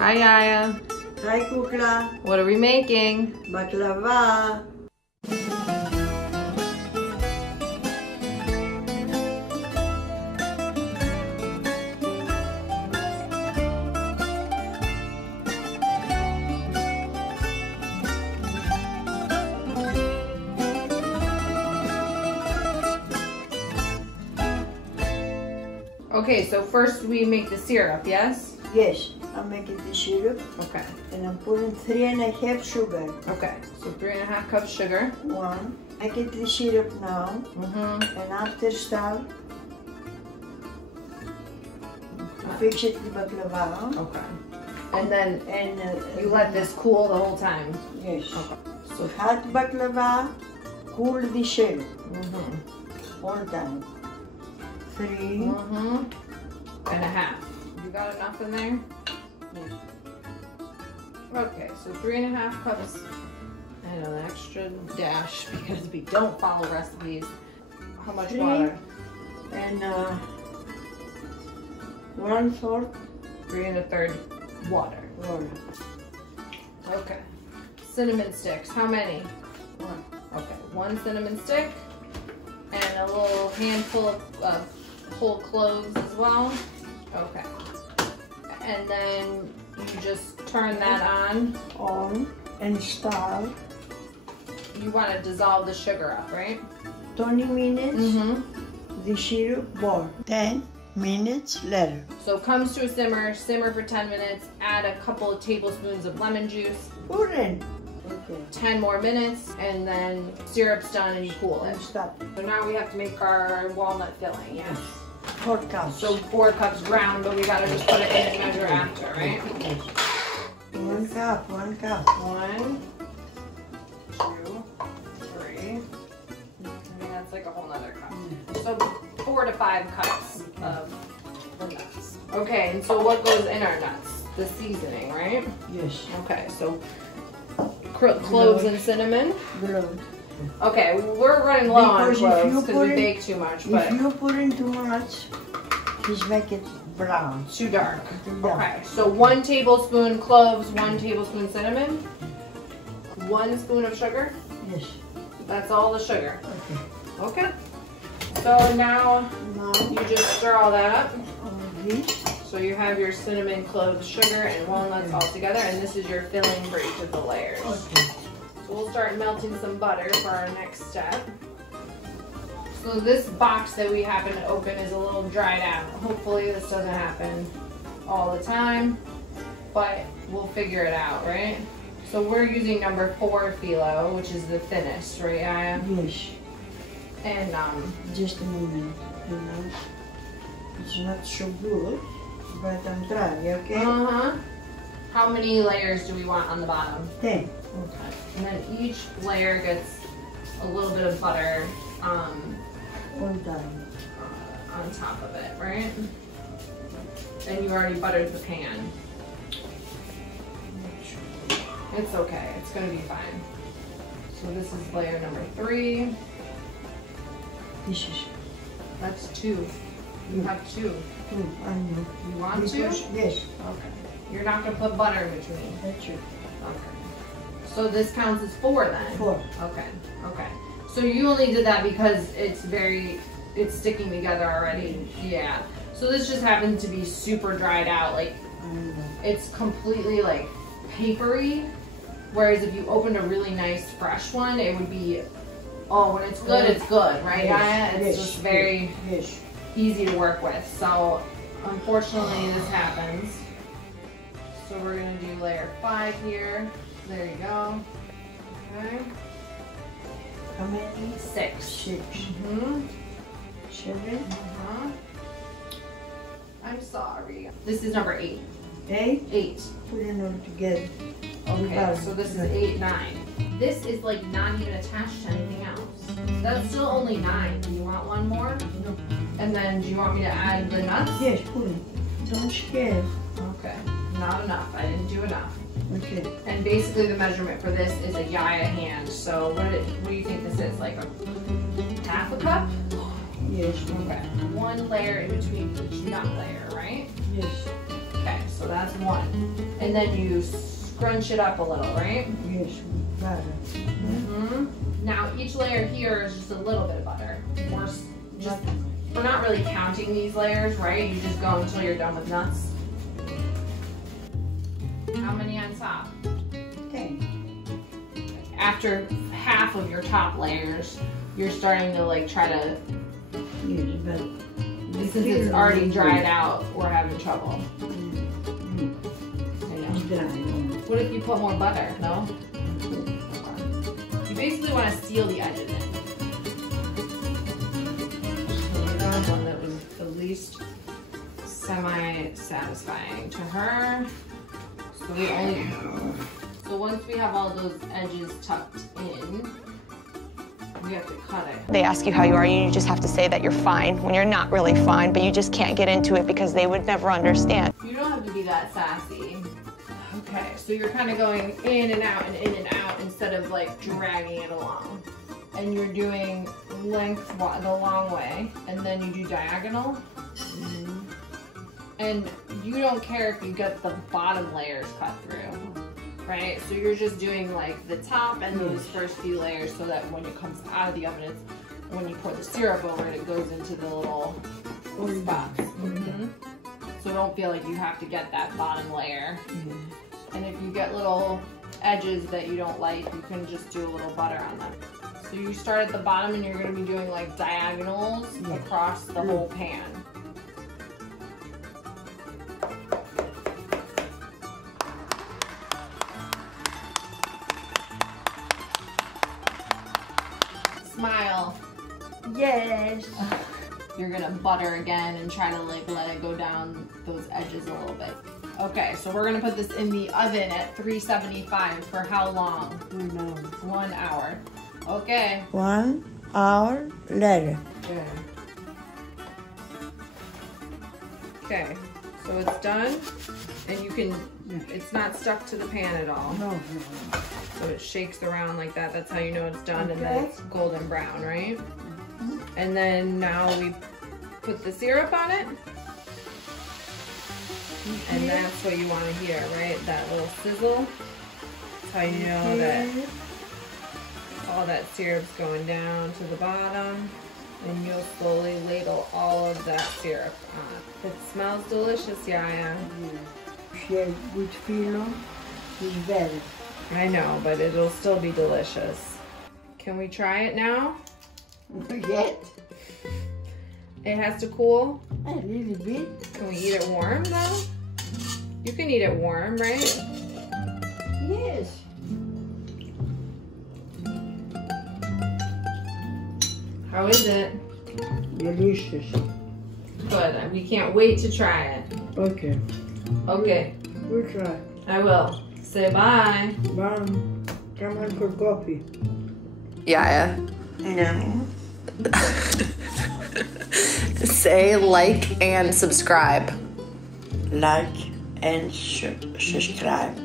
Hi, Yiayia. Hi, Kukla. What are we making? Baklava. Okay, so first we make the syrup, yes? Yes, I'm making the syrup. Okay. And I'm putting 3.5 sugar. Okay, so 3.5 cups sugar. One. Making the syrup now. And after start, fix it the baklava. Okay. And then you let this cool the whole time? Yes. Okay. So hot baklava, cool the syrup. All time. 3.5. You got enough in there? Yes. Okay, so 3.5 cups and an extra dash because we don't follow recipes. How much water? And 1/4. 3 1/3 water. Okay. Cinnamon sticks, how many? One. Okay, 1 cinnamon stick and a little handful of whole cloves as well. Okay. And then you just turn that on. And start. You want to dissolve the sugar up, right? 20 minutes. The syrup boil. 10 minutes later. So it comes to a simmer for 10 minutes, add a couple of tablespoons of lemon juice. Put in. Okay. 10 more minutes, and then syrup's done and you cool it. And stop. So now we have to make our walnut filling, yes? 4 cups. So 4 cups round, but we gotta just put it in and measure after, right? Yes. 1 cup. 1, 2, 3. I mean, that's like a whole nother cup. So 4 to 5 cups of the nuts. Okay, and so what goes in our nuts? The seasoning, right? Yes. Okay, so cloves and cinnamon. Okay, we're running low on cloves because we bake too much. But if you put in too much, just make it brown. Too dark. Okay, so 1 tablespoon cloves, 1 tablespoon cinnamon, 1 spoon of sugar. Yes. That's all the sugar. Okay. Okay. So now you just stir all that up. So you have your cinnamon, cloves, sugar, and walnuts all together, and this is your filling for each of the layers. Okay. So we'll start melting some butter for our next step. So this box that we happen to open is a little dried out. Hopefully this doesn't happen all the time, but we'll figure it out, right? So we're using number 4 Phyllo, which is the thinnest, right, Yiayia? Yes. And just a moment, you know. It's not so good, but I'm trying, okay? How many layers do we want on the bottom? 10. Okay. And then each layer gets a little bit of butter All done. on top of it, right? And you already buttered the pan. It's okay, it's gonna be fine. So this is layer number 3. This is. That's 2. You have 2. 2, I know. You want to? Yes. Okay. You're not gonna put butter in between. That's it. Okay. So this counts as 4 then? 4. Okay, okay. So you only did that because it's sticking together already? Yeah. So this just happens to be super dried out, like it's completely like papery. Whereas if you opened a really nice fresh one, it would be, oh, when it's good, it's good, right, Yiayia? It's just very easy to work with. So unfortunately this happens. So we're gonna do layer 5 here. There you go. Okay. How many? 6. 6. 7. I'm sorry. This is number 8. 8? 8. Put it all together. Okay, so this is 8, 9. This is like not even attached to anything else. That's still only 9. Do you want one more? No. And then do you want me to add the nuts? Yes, put it. Don't scare. Okay, not enough. I didn't do enough. Okay. And basically the measurement for this is a Yiayia hand. So what do you think this is? Like a half a cup? Yes. Okay. 1 layer in between each nut layer, right? Yes. Okay, So that's one. And then you scrunch it up a little, right? Yes, butter. Now each layer here is just a little bit of butter. We're not really counting these layers, right? You just go until you're done with nuts. How many on top? 10. After half of your top layers, you're starting to like try to, Yes, but since it's already dried out, we're having trouble. I know. it's dry. What if you put more butter? No? You basically want to seal the edges in. So we got one that was the least semi-satisfying to her. So once we have all those edges tucked in, we have to cut it. They ask you how you are, you just have to say that you're fine when you're not really fine, but you just can't get into it because they would never understand. You don't have to be that sassy. Okay, so you're kind of going in and out and in and out instead of like dragging it along. And you're doing length the long way, and then you do diagonal. And you don't care if you get the bottom layers cut through, right? So you're just doing like the top and those first few layers so that when it comes out of the oven, when you pour the syrup over it, it goes into the little spots. So don't feel like you have to get that bottom layer. And if you get little edges that you don't like, you can just do a little butter on them. So you start at the bottom and you're gonna be doing like diagonals across the whole pan. Smile. Yes. You're gonna butter again and try to like let it go down those edges a little bit. Okay, so we're gonna put this in the oven at 375 for how long? 1 hour. 1 hour. Okay. 1 hour later. Okay, so it's done, and you can, it's not stuck to the pan at all. No. So it shakes around like that. That's how you know it's done, and then it's golden brown, right? And then now we put the syrup on it. And that's what you want to hear, right? That little sizzle. That's how you know that all that syrup's going down to the bottom. And you'll slowly ladle all of that syrup on. It smells delicious, Yiayia. Share with Phyllo is better. I know, but it'll still be delicious. Can we try it now? Yet. It has to cool. A little bit. Can we eat it warm though? You can eat it warm, right? Yes. How is it? Delicious. Good. We can't wait to try it. Okay. Okay. We'll try. I will. Say bye. Bye. Come on for coffee. Yiayia. No. Say like and subscribe. Like and subscribe.